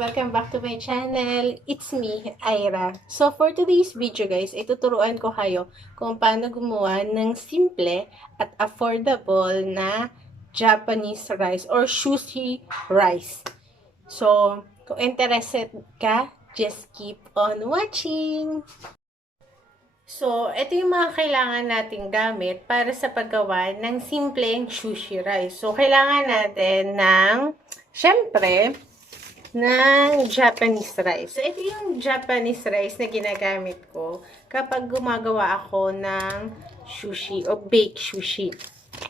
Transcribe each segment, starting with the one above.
Welcome back to my channel. It's me, Ira. So, for today's video guys, ituturuan ko kayo kung paano gumawa ng simple at affordable na Japanese rice or sushi rice. So, kung interested ka, just keep on watching! So, ito yung mga kailangan nating gamit para sa paggawa ng simpleng sushi rice. So, kailangan natin ng, syempre, ng Japanese rice. So, ito yung Japanese rice na ginagamit ko kapag gumagawa ako ng sushi o baked sushi.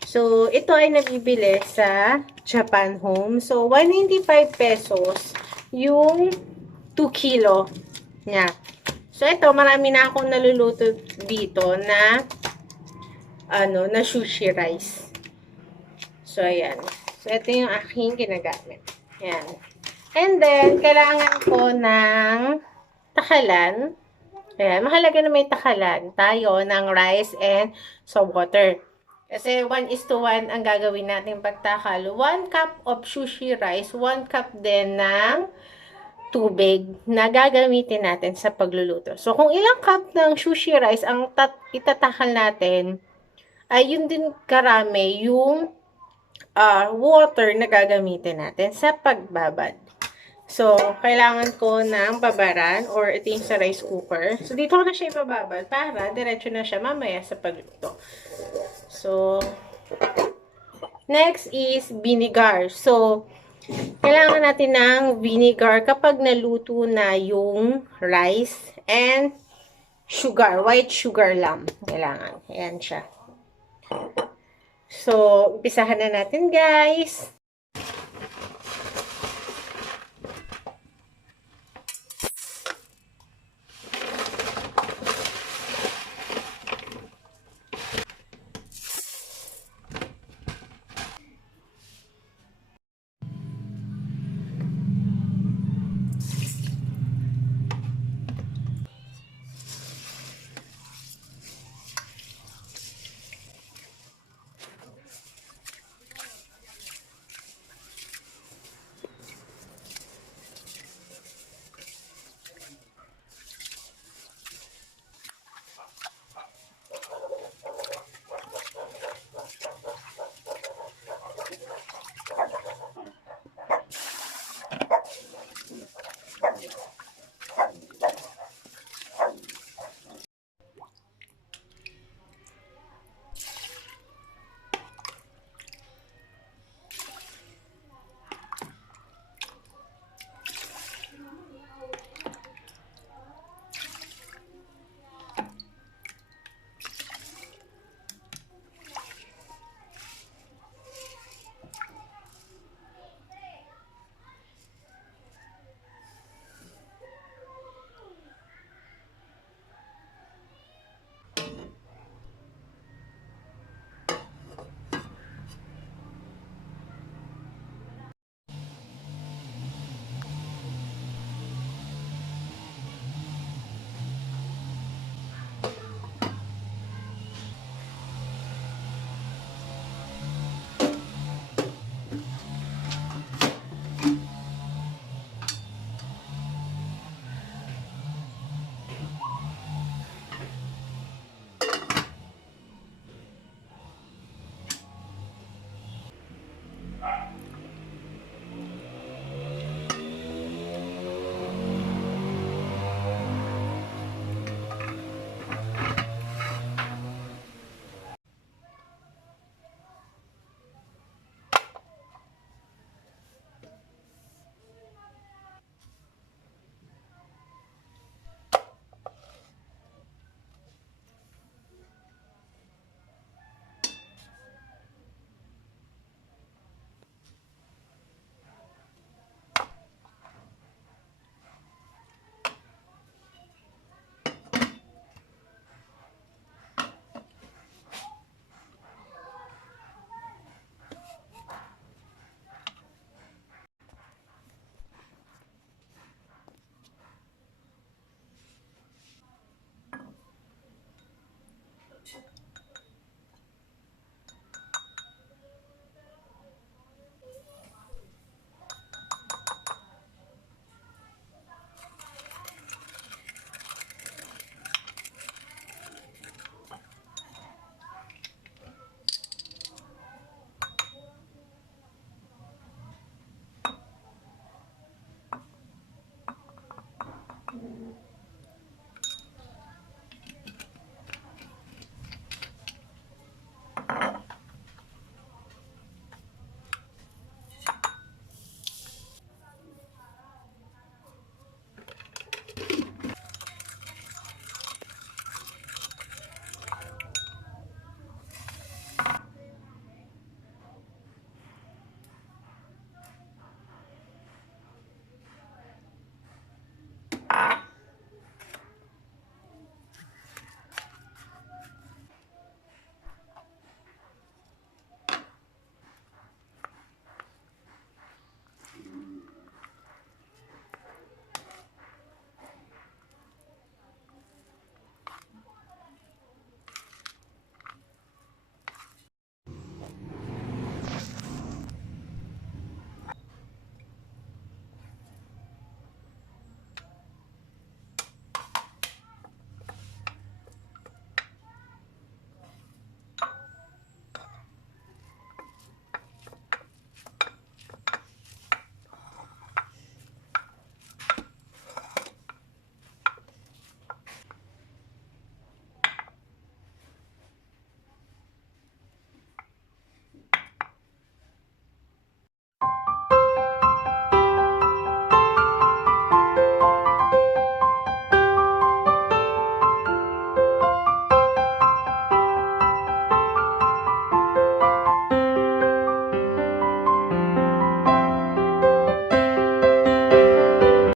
So, ito ay nabibili sa Japan Home. So, 195 pesos yung 2 kilo niya. So, ito, marami na akong naluluto dito na na sushi rice. So, ayan. So, ito yung aking ginagamit. Ayan. And then, kailangan ko ng takalan. Ayan, mahalaga na may takalan tayo ng rice and sa water. Kasi 1:1 ang gagawin natin pagtakal. 1 cup of sushi rice, 1 cup din ng tubig na gagamitin natin sa pagluluto. So, kung ilang cup ng sushi rice ang itatakal natin, ay yun din karami yung water na gagamitin natin sa pagbabad. So, kailangan ko ng babaran or ito yung sa rice cooker. So, dito ko na siya ibababad para diretso na siya mamaya sa pagluto. So, next is vinegar. So, kailangan natin ng vinegar kapag naluto na yung rice and sugar. White sugar lang. Kailangan. Ayan siya. So, umpisahan na natin guys.